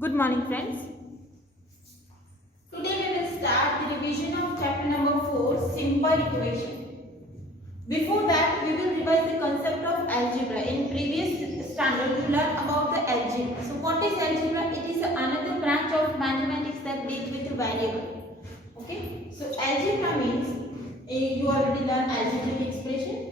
Good morning, friends. Today we will start the revision of chapter number 4, Simple Equation. Before that, we will revise the concept of algebra. In previous standard, we learned about the algebra. So, what is algebra? It is another branch of mathematics that deals with a variable. Okay. So, algebra means you already learned algebraic expression.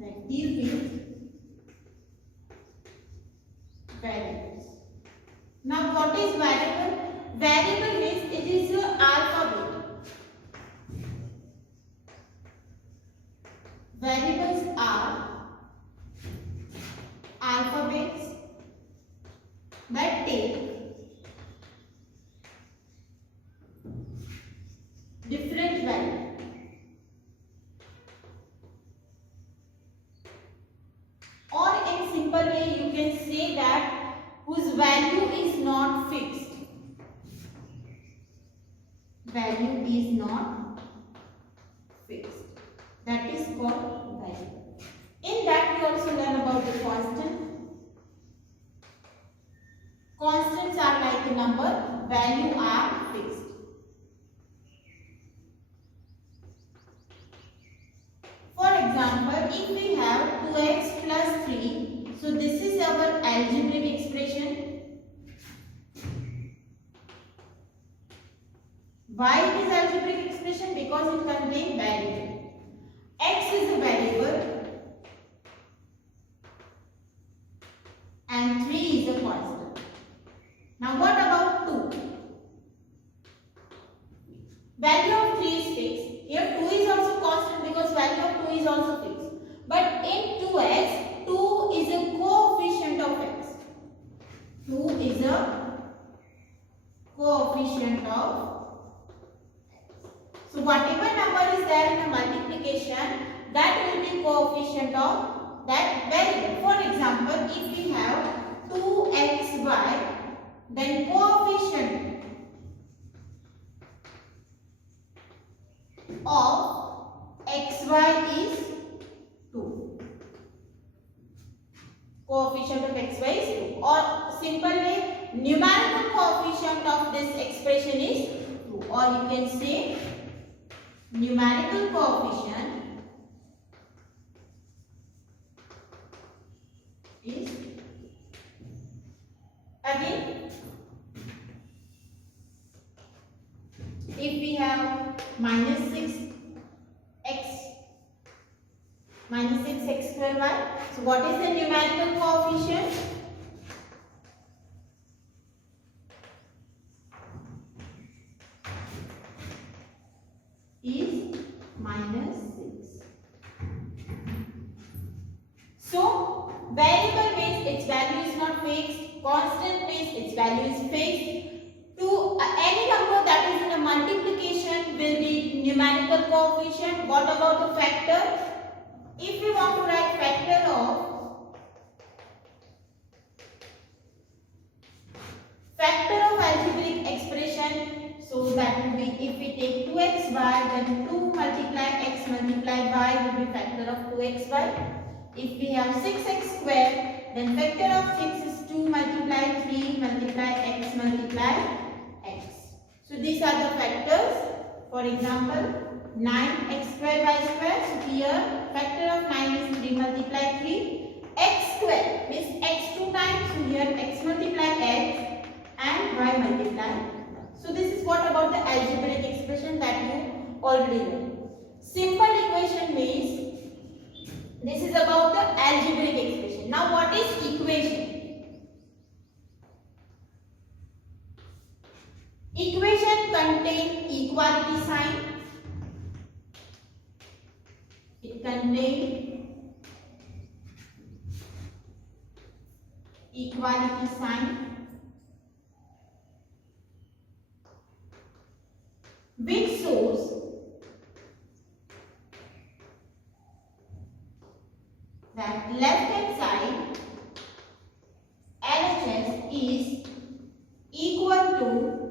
That deal with variables. Now, what is variable? Variable means it is an alphabet. Variables are alphabets that take different values. Or in simple way you can say that whose value is not fixed. Value is not fixed. That is called variable. In that we also learn about the constant. Constants are like a number, value are fixed. For example, if we have 2x plus 3, so this is our algebraic expression. Why it is algebraic expression? Because it contains variable. X is a variable and 3 is a constant. Now what about 2? Value of 3 is fixed. Here 2 is also constant because value of 2 is also fixed. But in 2x, 2 is a coefficient of x. 2 is a coefficient of x. So whatever number is there in the multiplication, that will be coefficient of that variable. For example, if we have 2xy, then coefficient of xy is 2. Coefficient of xy is 2. Or simple way, numerical coefficient of this expression is 2. Or you can say numerical coefficient is 2. Again, if we have minus 6x square y, so what is the numerical coefficient? Is minus 6. So variable means its value is not fixed, constant means its value is fixed. To any number that is in a multiplication will be numerical coefficient. What about the factor? If we want to write factor of algebraic expression, so that will be, if we take 2xy, then 2 multiply x multiplied y will be factor of 2xy. If we have 6x square, then factor of 6 is 2 multiply 3 multiply x multiply x. So these are the factors. For example, 9x square y square. So here factor of 9 is 3 multiply 3. X square means x 2 times. So here x multiply x and y multiply y. So this is what about the algebraic expression that you already know. Simple equation means this is about the algebraic expression. Now what is equation? Equation contains equality sign. It contains equality sign which shows that left hand side LHS is equal to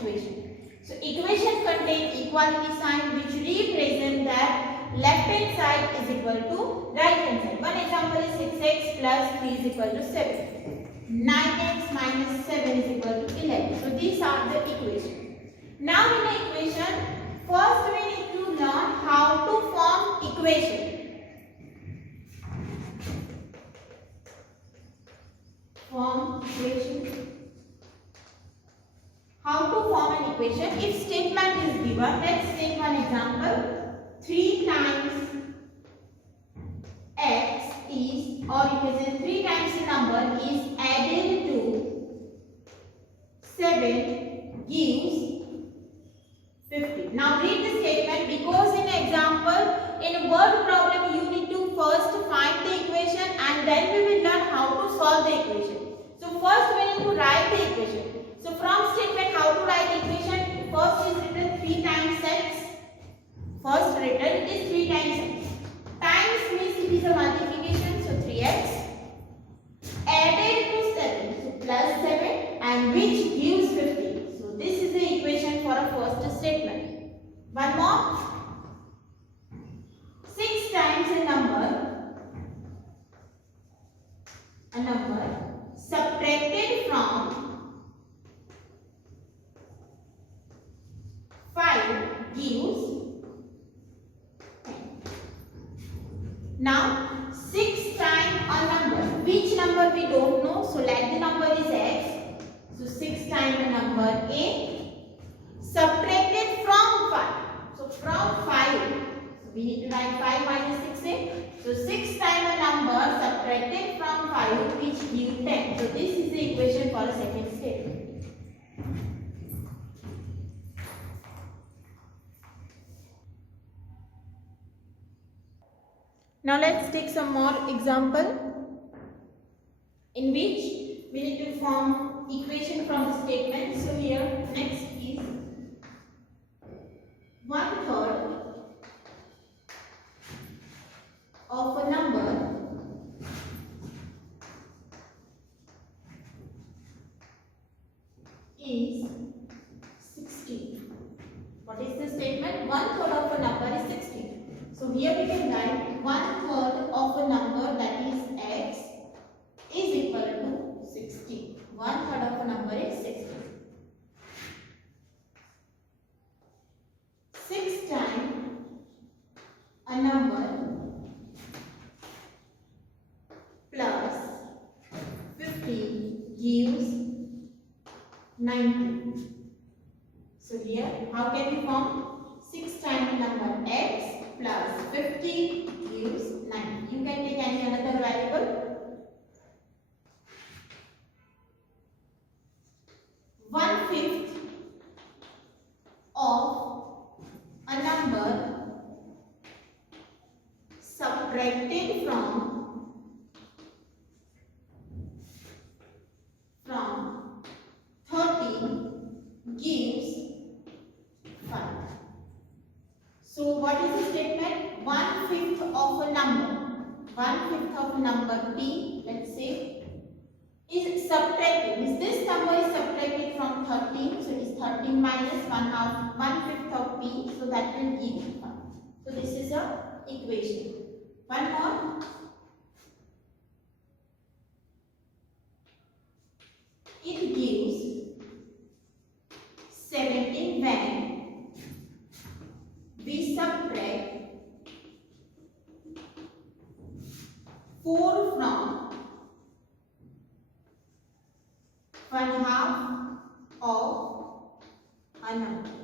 equation. So equation contain equality sign which represent that left hand side is equal to right hand side. One example is 6x plus 3 is equal to 7. 9x minus 7 is equal to 11. So these are the equation. Now in the equation, first we need to learn how to form equation. Form equation. How to form an equation? If statement is given, let's take one example. 3 times x is, or you can say 3 times the number is added to 7 gives 50. Now read the statement, because in example, in a word problem you need to first find the equation and then we will learn how to solve the equation. So first we need to write the equation. So from statement how to write equation, first is written 3 times x. First written it is 3 times x. Times means it is a multiplication, so 3x. Added to 7, so plus 7, and which gives 50. So this is the equation for a first statement. One more. 6 times a number subtracted from 5 gives 10. Now 6 times a number, which number we don't know, so like the number is x, so 6 times a number a subtracted from 5, so from 5, so we need to write 5 minus 6a, so 6 times a number subtracted from 5 which gives 10. So this is the equation for a second statement. Now let's take some more example in which we need to form equation from the statement. So here next is 1/3 of a number is 16. What is the statement? 1/3 of a number is 16. So here we can write 1/3 of a number that is x is equal to 16. 1/3 of a number is 16. 6 times a number plus 50 gives 90. So here how can we form? 6 times the number x plus 50 gives 90. You can take any another variable. 1/5 of a number subtracted from 13 gives 5. So what is the statement? 1/5 of a number. 1/5 of a number p, let's say, is subtracted. Means this number is subtracted from 13. So it is 13 minus 1/5 of p. So that will give 5. So this is a equation. One more. It gives 17 when we subtract 4 from 1/2 of a number.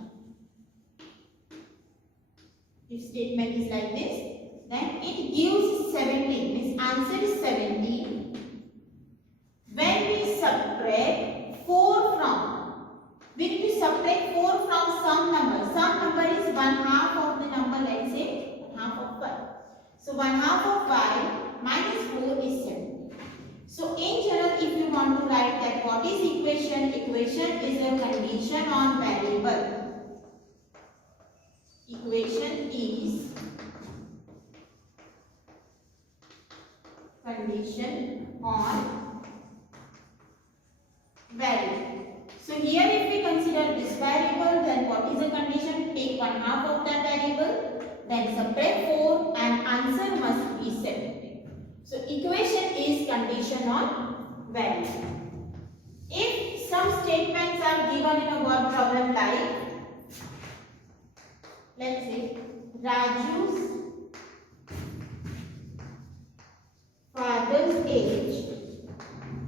If statement is like this, then it gives 17. Means answer is 17 when we subtract 4 from, we need to subtract 4 from some number. Some number is 1/2 of the number, let's say 1/2 of 5. So 1/2 of 5 minus 4 is 7. So in general, if you want to write that what is equation, equation is a condition on variable. Equation is condition on variable. So here if we consider this variable, then subtract 4 and answer must be 70. So equation is condition on value. If some statements are given in a word problem like, let's say, Raju's father's age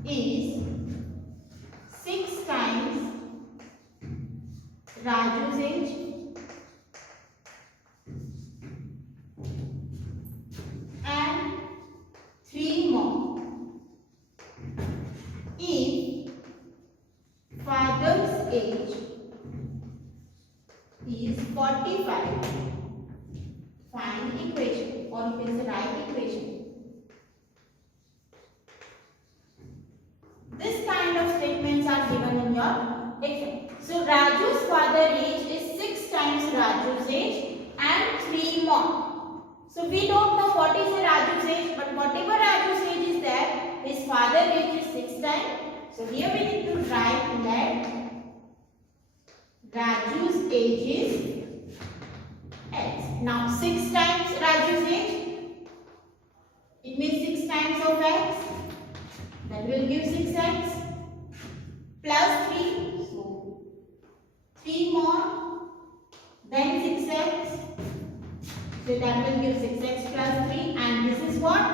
is 6 times Raju's age and 3 more. If father's age is 45, find equation, or you can say write equation. This kind of statements are given in your exam. So Raju's father age is 6 times Raju's age and 3 more. So we don't know what is the Raju's age, but whatever Raju's age is there, his father age is 6 times. So here we need to write that Raju's age is X. Now 6 times Raju's age, it means 6 times of X. That will give 6x plus 3. So 3 more, then 6x. So that will give 6x plus 3. And this is what?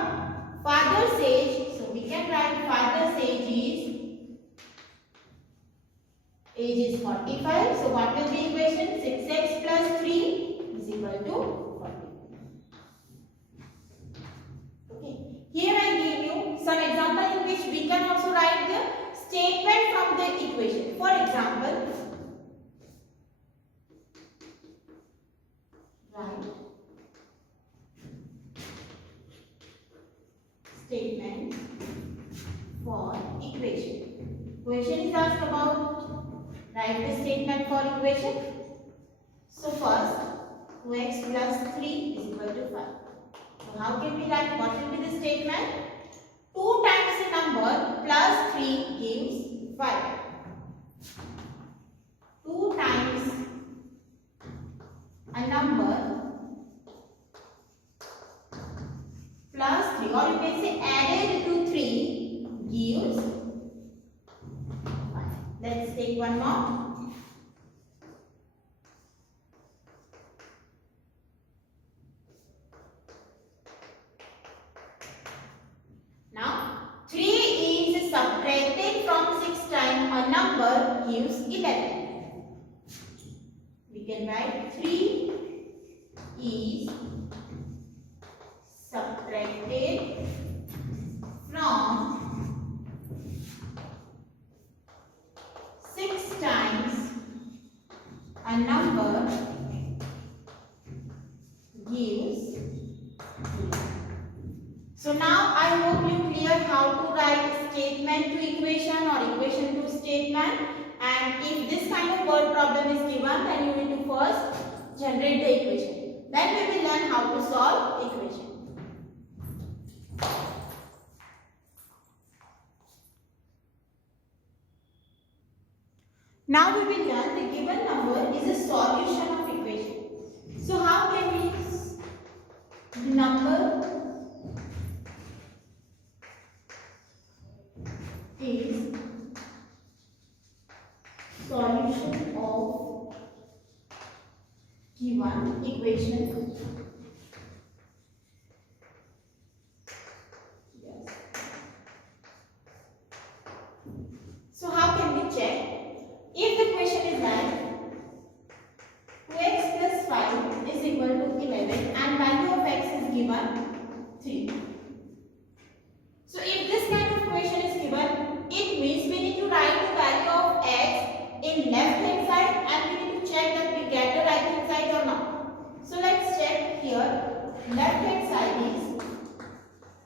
Father's age. So we can write father's age is 45. So what will be equation? 6x plus 3 is equal to 40. Okay. Here I give you some example in which we can also write the statement from the equation. For example, write statement for equation. Question is asked about write the statement for equation. So first, 2x plus 3 is equal to 5. So how can we write? What will be the statement? 2 times a number plus 3 gives 5. 2 times a number plus 3, or you can say added to 3 gives 5. Let's take one more. Now 3 is subtracted from 6 times a number gives 11. We can write 3 is subtracted from 6 times a number gives 11. So now I hope you clear how to write statement to equation or equation to statement. And if this kind of word problem is given, then you need to first generate the equation. Then we will learn how to solve equation. Now we will learn the given number is a solution of equation. So how can we number is solution of given equation. Yes. So how can we check? If the question is that 2x plus 5 is equal to 11 and value of x is given 3. So if this kind of question is given, it means we need to write the value of x in left hand side and we need to check that we get the right hand side or not. So let's check here. Left hand side is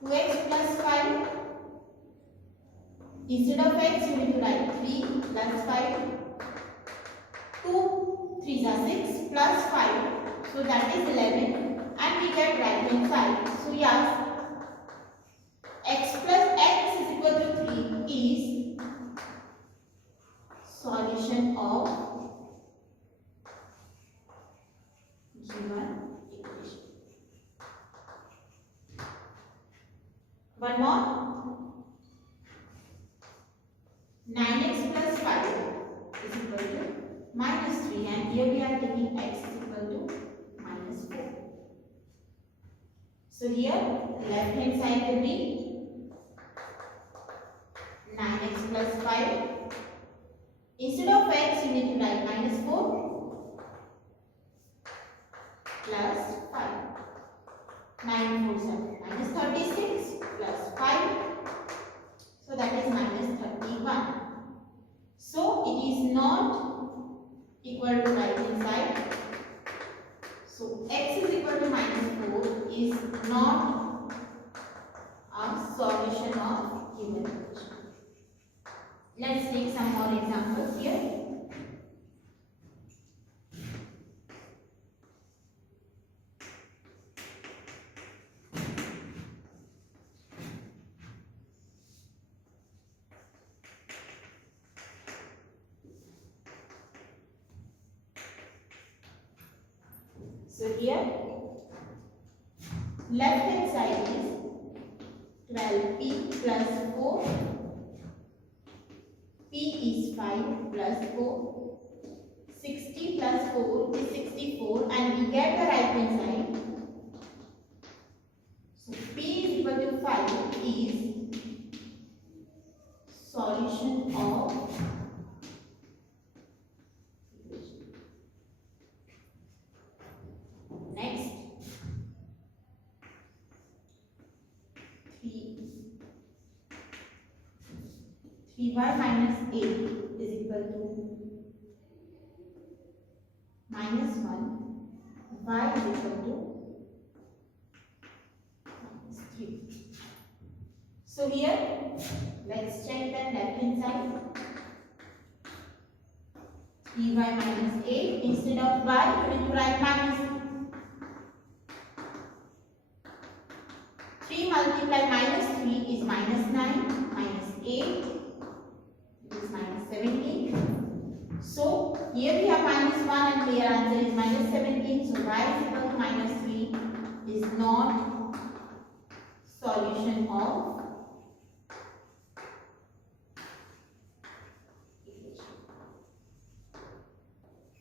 2x plus 5. Instead of x, you need to write 3 plus 5. 2 3s are 6 plus 5. So that is 11 and we get right hand side. So yes, x plus x is equal to 3 is solution of given equation. One more. 9x plus 5 is equal to minus 3, and here we are taking x is equal to minus 4. So here left hand side will be 9x plus 5. Instead of x you need to write minus 4 plus 5. 9 4 7 minus 36 plus 5. So that is minus 31. So it is not equal to right hand side. So x is equal to minus 4 is not a solution of given equation. Let's take some more examples here. So here left hand side is 12p plus 4. P is 5 plus 4. 60 plus 4 is 64, and we get the right hand side. So P is equal to 5 is solution of equation. Next, 3y minus 8 is equal to minus 1. Y is equal to minus 3. So here, let's check the left hand side. 3y minus 8, instead of y, you need to write minus. 3 multiplied minus 3 is minus 9, minus 8 is minus 17. So here we have minus 1 and here answer is minus 17. So y is equal to minus 3 is not solution of equation.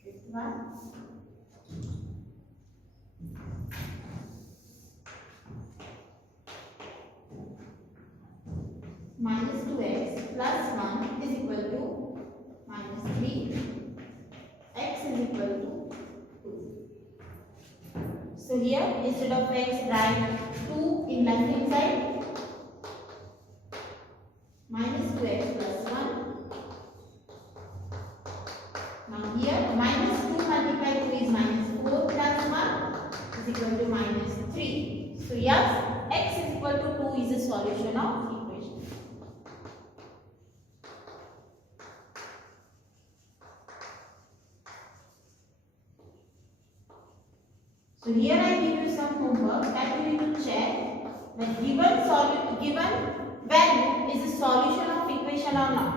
Fifth one. Minus 2x plus 1 is equal to minus 3. X is equal to 2. So here instead of x write 2 in left hand side. Minus 2x plus 1. Now here minus 2 multiplied 2 is minus 4 plus 1 is equal to minus 3. So yes, x is equal to 2 is a solution of equation. So here I give you some homework that you need to check that given value is a solution of equation or not.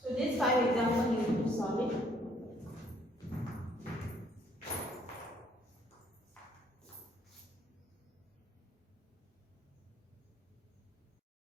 So this 5 example you need to solve it.